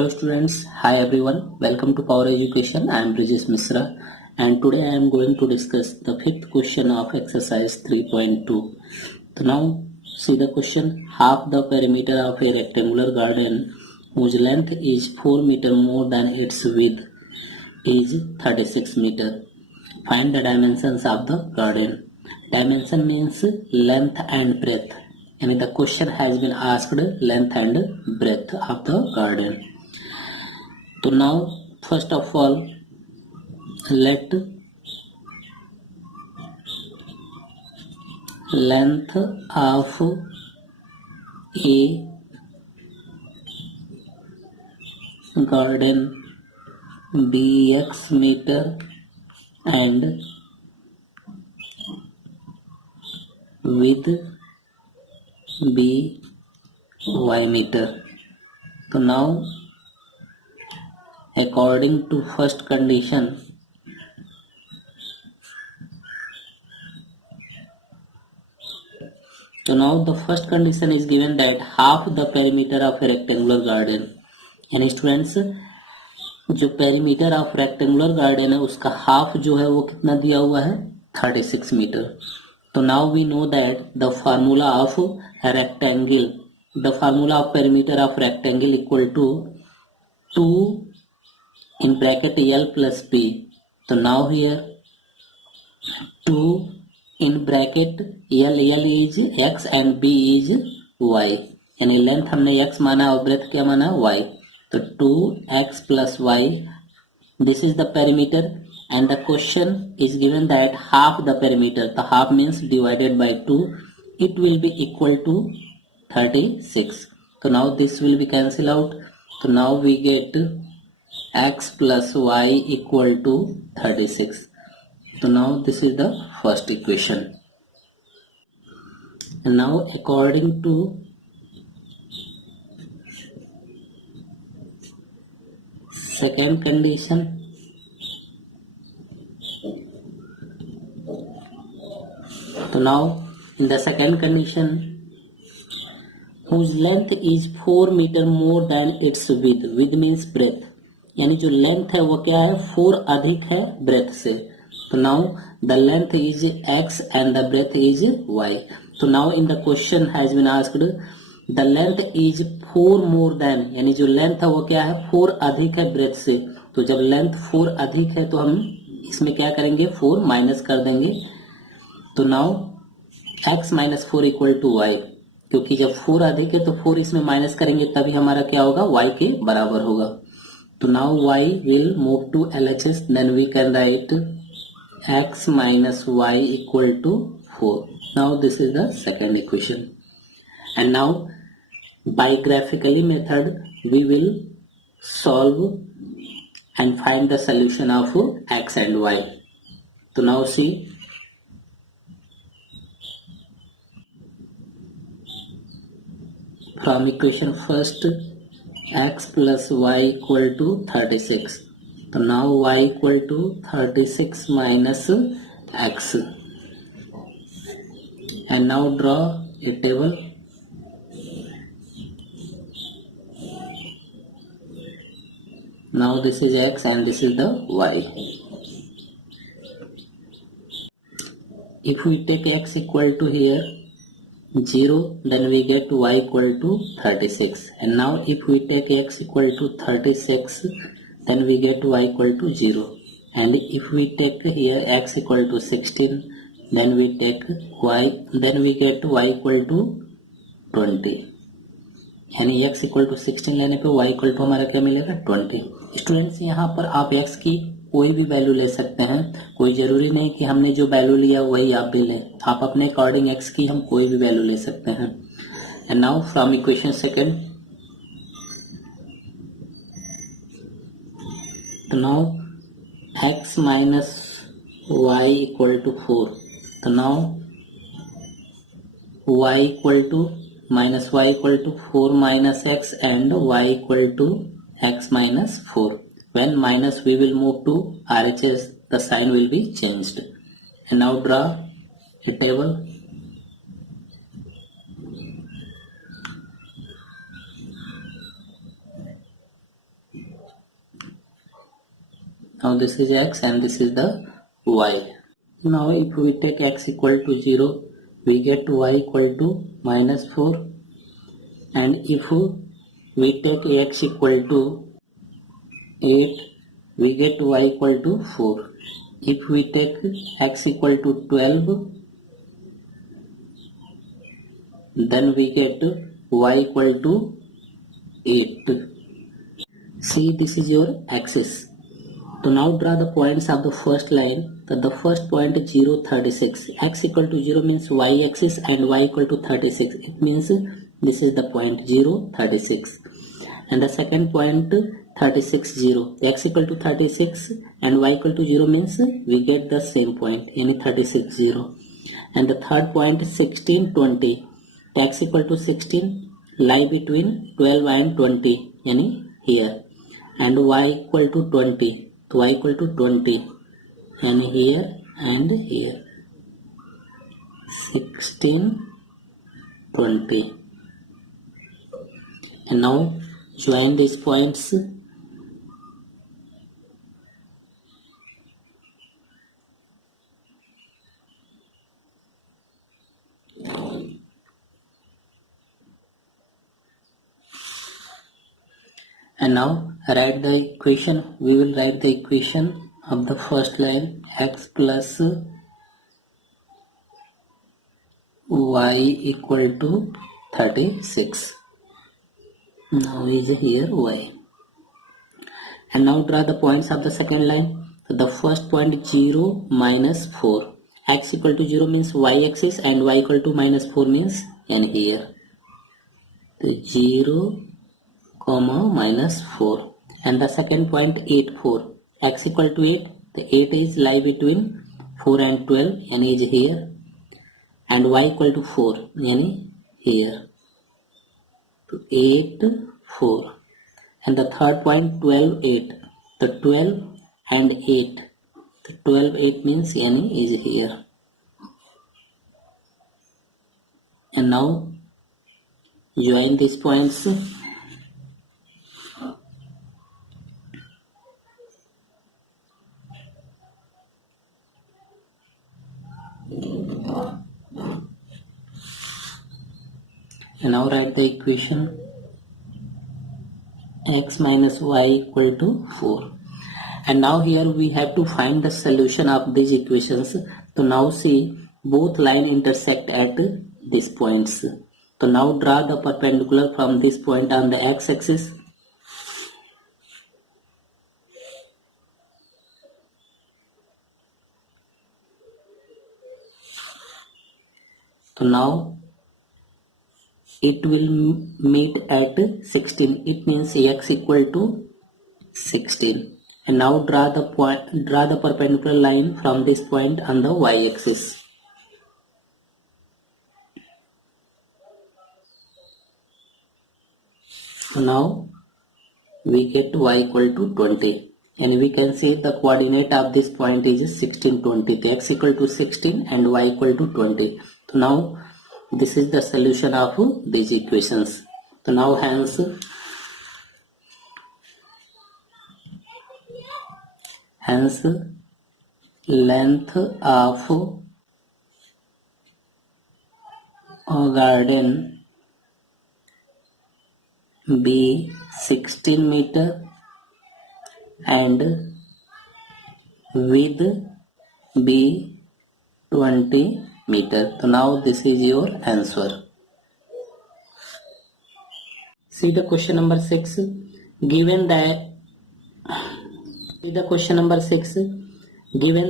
Hello students, hi everyone, welcome to Power Education. I am Brijesh Misra and today I am going to discuss the fifth question of exercise 3.2. So now see the question, half the perimeter of a rectangular garden whose length is 4 meter more than its width is 36 meter. Find the dimensions of the garden. Dimension means length and breadth. And the question has been asked length and breadth of the garden. So now first of all let length of a garden be x meter and width be y meter. So now according to first condition, so now the first condition is given that half the perimeter of a rectangular garden. यानी students जो perimeter of rectangular garden है उसका half जो है वो कितना दिया हुआ है 36 मीटर. तो now we know that the formula of rectangle, the formula of perimeter of rectangle equal to 2 in bracket L plus B. So now here 2 in bracket L is x and B is y. यानी length हमने x माना और breath क्या माना y. तो 2x plus y, this is the perimeter and the question is given that half the perimeter. The half means divided by 2, it will be equal to 36. So now this will be cancelled out. So now we get x plus y equal to 36. So now this is the first equation. And now according to second condition, so now in the second condition, whose length is 4 meter more than its width. Width means breadth. यानी जो length है वो क्या है 4 अधिक है breadth से. तो now the length is x and the breadth is y. तो now in the question has been asked the length is 4 more than, यानी जो लेंथ है वो क्या है 4 अधिक है ब्रेथ से. तो जब लेंथ 4 अधिक है तो हम इसमें क्या करेंगे 4 माइनस कर देंगे. तो now x minus 4 equal to y, क्योंकि जब 4 अधिक है तो 4 इसमें माइनस करेंगे तभी हमारा क्या होगा y के बराबर होगा. तो now y will move to LHS, then we can write x minus y equal to 4. Now this is the second equation. And now by graphically method we will solve and find the solution of x and y. So now see, from equation first, x plus y equal to 36. So now y equal to 36 minus x. And now draw a table. Now this is x and this is the y. If we take x equal to here 0, then we get y equal to 36. And now if we take x equal to 36, then we get y equal to 0. And if we take here x equal to 16, then we take y, then we get y equal to 20. यानी x equal to 16 लेने पे y equal to हमारा क्या मिलेगा 20. Students यहाँ पर आप x की कोई भी वैल्यू ले सकते हैं, कोई जरूरी नहीं कि हमने जो वैल्यू लिया वही आप भी लें. आप अपने अकॉर्डिंग x की हम कोई भी वैल्यू ले सकते हैं. And now from equation second, तो now x minus y equal to 4. तो now y equal to minus y equal to 4 minus x and y equal to x minus 4. When minus we will move to RHS, the sign will be changed. And now draw a table. Now this is x and this is the y. Now if we take x equal to 0, we get y equal to -4, and if we take x equal to 8, we get y equal to 4. If we take x equal to 12, then we get y equal to 8. See, this is your axis. So now draw the points of the first line. So the first point is 0, 36. X equal to 0 means y axis and y equal to 36. It means this is the point 0, 36. And the second point 36, 0. X equal to 36 and y equal to 0 means we get the same point, any 36, 0. And the third point 16, 20. X equal to 16 lie between 12 and 20, any here. And y equal to 20. Y equal to 20, and here and here. 16, 20. And now join these points. And now write the equation. We will write the equation of the first line, x plus y equal to 36. Now is here y. And now draw the points of the second line. So the first point 0, -4. X equal to 0 means y axis and y equal to -4 means n here. The 0, -4. And the second point 8, 4. X equal to 8. The 8 is lie between 4 and 12, and is here. And y equal to 4, and here. 8, 4. And the third point 12, 8. The 12 and 8. The 12, 8 means n is here. And now join these points. And now write the equation x minus y equal to 4. And now here we have to find the solution of these equations. So now see, both lines intersect at these points. So now draw the perpendicular from this point on the x-axis. So now it will meet at 16. It means x equal to 16. And now draw the perpendicular line from this point on the y-axis. So now we get y equal to 20. And we can see the coordinate of this point is 16, 20. The x equal to 16 and y equal to 20. So now this is the solution of these equations. So now hence length of a garden be 16 meter and width be 20 meter. So now this is your answer. See the question number 6. Given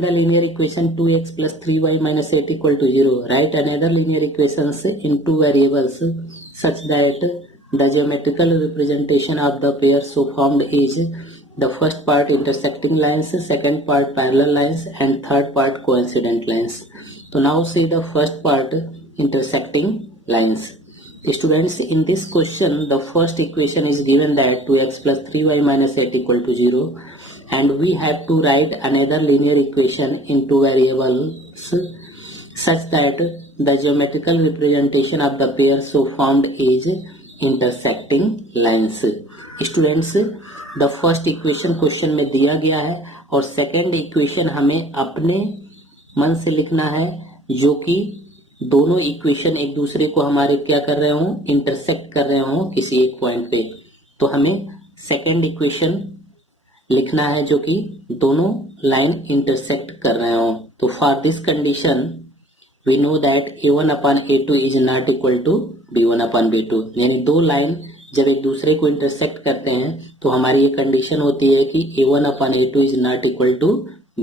the linear equation 2x plus 3y minus 8 equal to 0, write another linear equations in two variables such that the geometrical representation of the pair so formed is the first part intersecting lines, second part parallel lines, and third part coincident lines. So now see the first part intersecting lines. Students, in this question the first equation is given that 2x plus 3y minus 8 equal to 0, and we have to write another linear equation in two variables such that the geometrical representation of the pair so formed is intersecting lines. Students, the first equation question में दिया गया है और second equation हमें अपने मन से लिखना है, जो कि दोनों इक्वेशन एक दूसरे को हमारे क्या कर रहे हो, इंटरसेक्ट कर रहे हो किसी एक पॉइंट पे। तो हमें सेकेंड इक्वेशन लिखना है जो कि दोनों लाइन इंटरसेक्ट कर रहे हो। तो for this condition we know that a1 upon a2 is not equal to b1 upon b2, यानी दो लाइन जब एक दूसरे को इंटरसेक्ट करते हैं तो हमारी ये कंडीशन होती है कि a1 upon a2 is not equal to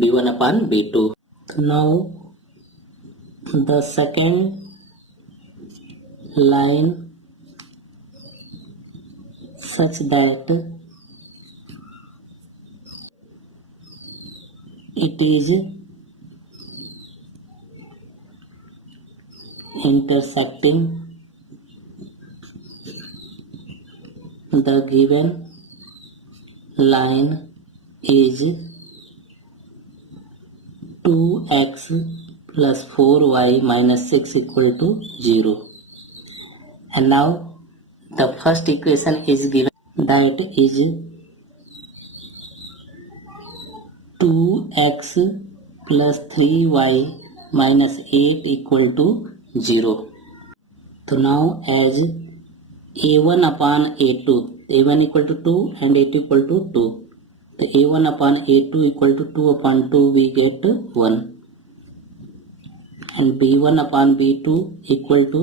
b1 upon b2। तो now the second line such that it is intersecting the given line is 2x plus 4y minus 6 equal to 0. And now the first equation is given, that is 2x plus 3y minus 8 equal to 0. So now as a1 upon a2, a1 equal to 2 and a2 equal to 2. So a1 upon a2 equal to 2 upon 2 we get 1. And b1 upon b2 equal to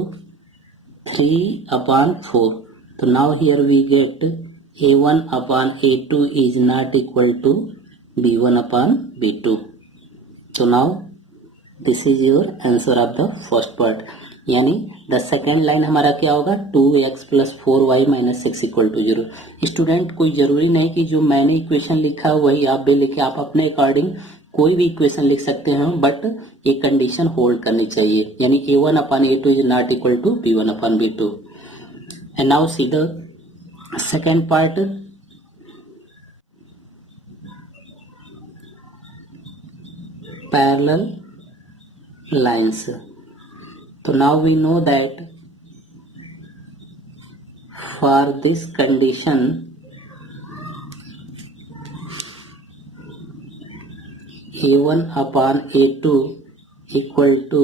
3 upon 4. So now here we get a1 upon a2 is not equal to b1 upon b2. So now this is your answer of the first part, यानी the second line हमारा क्या होगा, 2x plus 4y minus 6 equal to 0। Student कोई जरूरी नहीं कि जो मैंने इक्वेशन लिखा है वही आप भी लिखे, आप अपने अकॉर्डिंग कोई भी इक्वेशन लिख सकते हैं, बट ये कंडीशन होल्ड करनी चाहिए, यानी a1 upon a2 is not equal to b1 upon b2। And now C the second part, parallel lines. So now we know that for this condition a1 upon a2 equal to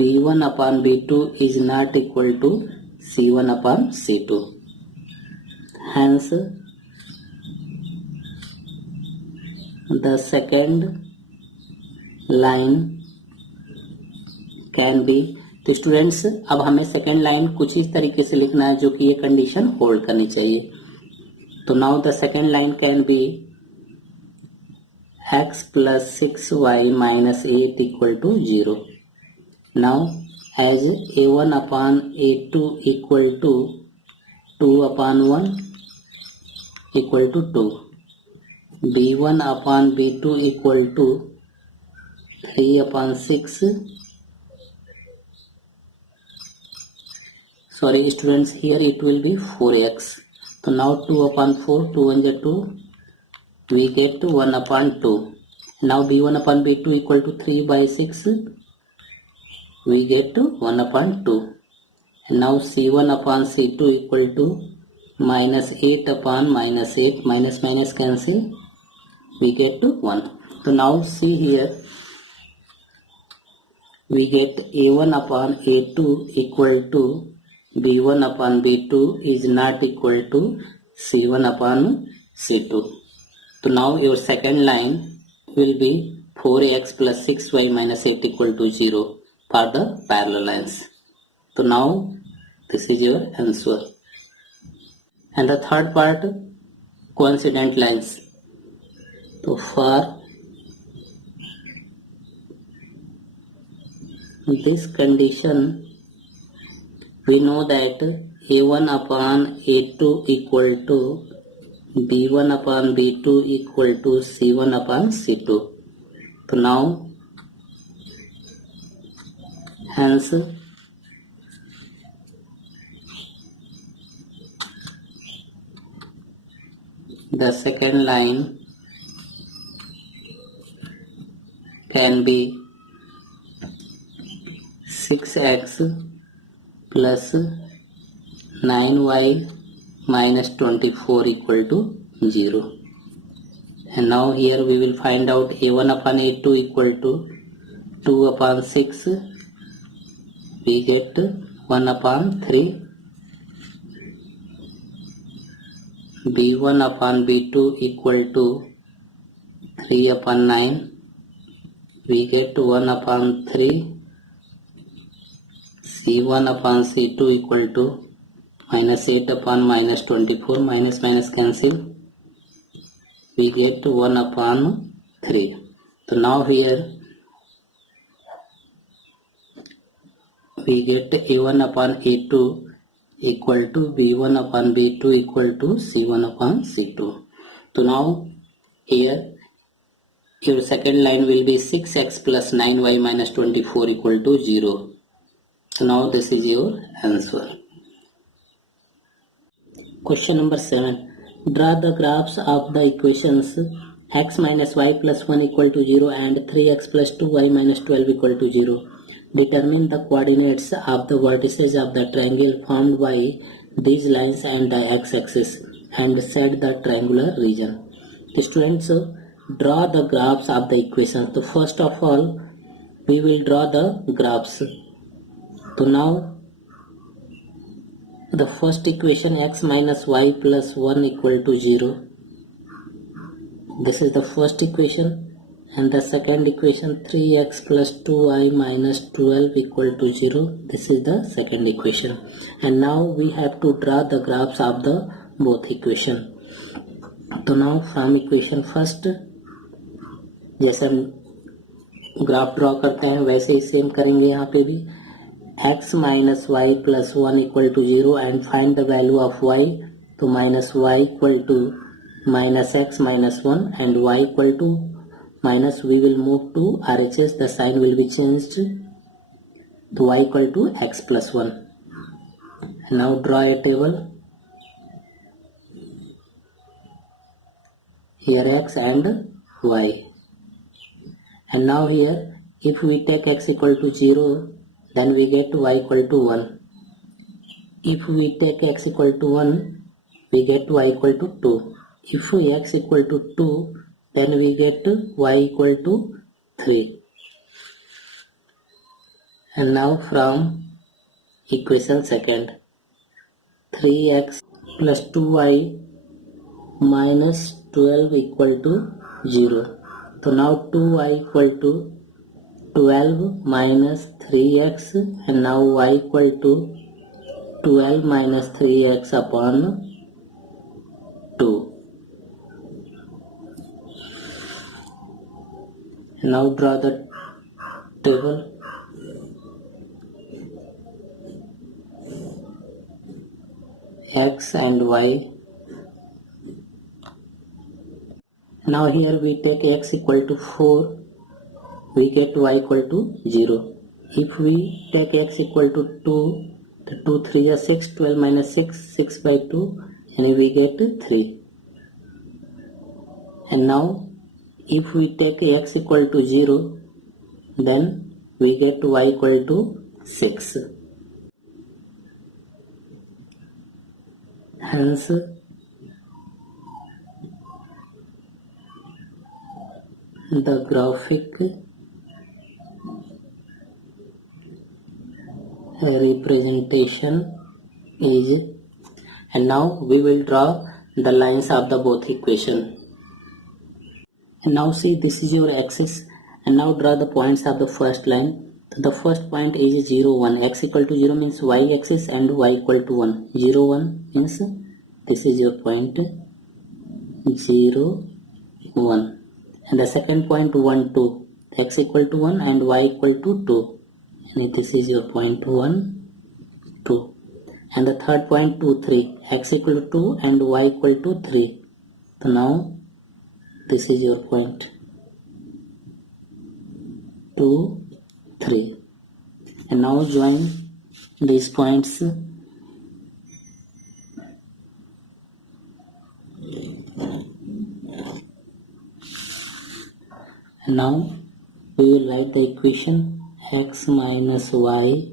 b1 upon b2 is not equal to c1 upon c2. Hence the second line can be. तो students अब हमें second line कुछ इस तरीके से लिखना है जो कि ये कंडीशन होल्ड करनी चाहिए। तो now the second line can be x plus 6y minus 8 equal to 0। Now as a1 upon a2 equal to 2 upon 1 equal to 2, b1 upon b2 equal to 3 upon 6, sorry students, here it will be 4x. So now 2 upon 4, 2 1 is 2, we get 1 upon 2. Now b1 upon b2 equal to 3 by 6, we get 1 upon 2. And now c1 upon c2 equal to minus 8 upon minus 8, minus minus cancel, we get 1. So now see here, we get a1 upon a2 equal to b1 upon b2 is not equal to c1 upon c2. So now your second line will be 4x plus 6y minus 8 equal to 0 for the parallel lines. So now this is your answer. And the third part, coincident lines. So for this condition we know that a1 upon a2 equal to b1 upon b2 equal to c1 upon c2. So now hence the second line can be 6x plus 9y minus 24 equal to 0. And now here we will find out a1 upon a2 equal to 2 upon 6. We get 1 upon 3. b1 upon b2 equal to 3 upon 9. We get 1 upon 3. c1 upon c2 equal to minus 8 upon minus 24. Minus minus cancel. We get 1 upon 3. So now here we get a1 upon a2 equal to b1 upon b2 equal to c1 upon c2. So now here your second line will be 6x plus 9y minus 24 equal to 0. So now this is your answer. Question number 7. Draw the graphs of the equations x minus y plus 1 equal to 0 and 3x plus 2y minus 12 equal to 0. Determine the coordinates of the vertices of the triangle formed by these lines and the x-axis and set the triangular region. The students, draw the graphs of the equations. So first of all, we will draw the graphs. So now, the first equation x minus y plus 1 equal to 0. This is the first equation. And the second equation 3x plus 2y minus 12 equal to 0. This is the second equation. And now we have to draw the graphs of the both equation. तो now from equation first, जैसे हम graph draw करते हैं वैसे ही same करेंगे यहाँ पे भी. x minus y plus 1 equal to 0 and find the value of y. तो minus y equal to minus x minus 1 and y equal to minus, we will move to RHS, the sign will be changed to y equal to x plus 1. And now draw a table. Here x and y. And now here, if we take x equal to 0, then we get y equal to 1. If we take x equal to 1, we get y equal to 2. If we x equal to 2, then we get y equal to 3. And now from equation second, 3x plus 2y minus 12 equal to 0. So now 2y equal to 12 minus 3x and now y equal to 12 minus 3x upon 2. Now draw the table. X and y. Now here we take x equal to 4, we get y equal to 0. If we take x equal to 2, the 2 3 is 6, 12 minus 6, 6 by 2, and we get 3. And now if we take x equal to 0, then we get y equal to 6. Hence, the graphic representation is, and now we will draw the lines of the both equation. And now see, this is your axis, and now draw the points of the first line. The first point is 0 1. X equal to 0 means y axis and y equal to 1. 0 1 means this is your point 0 1. And the second point 1 2. X equal to 1 and y equal to 2. And this is your point 1 2. And the third point 2 3. X equal to 2 and y equal to 3. So now this is your point 2 3. And now join these points. And now we will write the equation x minus y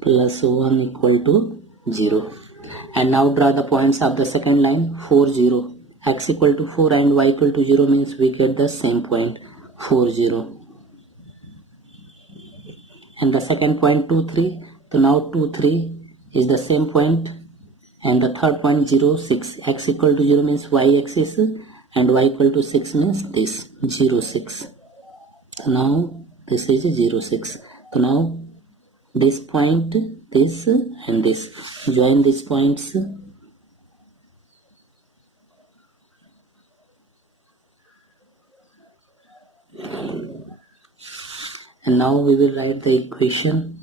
plus 1 equal to 0. And now draw the points of the second line 4 0. x equal to 4 and y equal to 0 means we get the same point 4 0. And the second point 2 3. So now 2 3 is the same point, and the third point 0 6. X equal to 0 means y axis and y equal to 6 means this 0 6. So now this is 0 6. So now this point, this and this, join these points. And now we will write the equation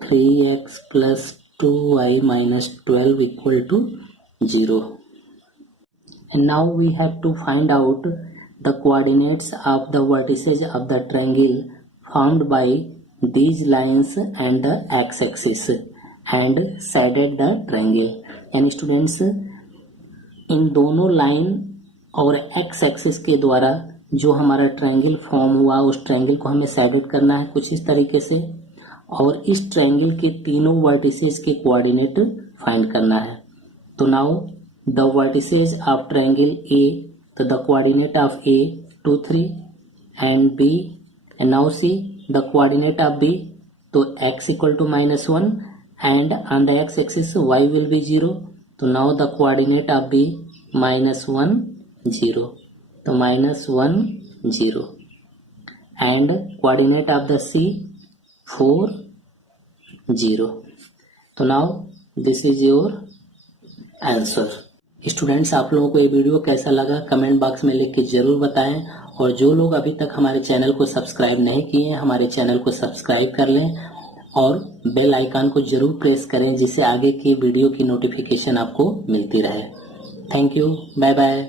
3x plus 2y minus 12 equal to 0. And now we have to find out the coordinates of the vertices of the triangle formed by these lines and the x-axis and shaded the triangle. यानी students in दोनों line और x-axis के द्वारा जो हमारा triangle form हुआ उस triangle को हमें शैडेड करना है कुछ इस तरीके से, और इस ट्रायंगल के तीनों वर्टिसेस के कोऑर्डिनेट फाइंड करना है. तो now the vertices of triangle A, तो the coordinate of A 2 3 and B, and now C the coordinate of B, तो x equal to -1 and on the x axis y will be 0. तो now the coordinate of B -1 0, तो -1 0 and coordinate of the C 4 0. तो now this is your answer. Students, आप लोगों को ये video कैसा लगा कमेंट बॉक्स में लिख के जरूर बताएं, और जो लोग अभी तक हमारे चैनल को सब्सक्राइब नहीं किए हैं हमारे चैनल को सब्सक्राइब कर लें और बेल आइकन को जरूर प्रेस करें जिससे आगे की वीडियो की नोटिफिकेशन आपको मिलती रहे. Thank you, bye bye.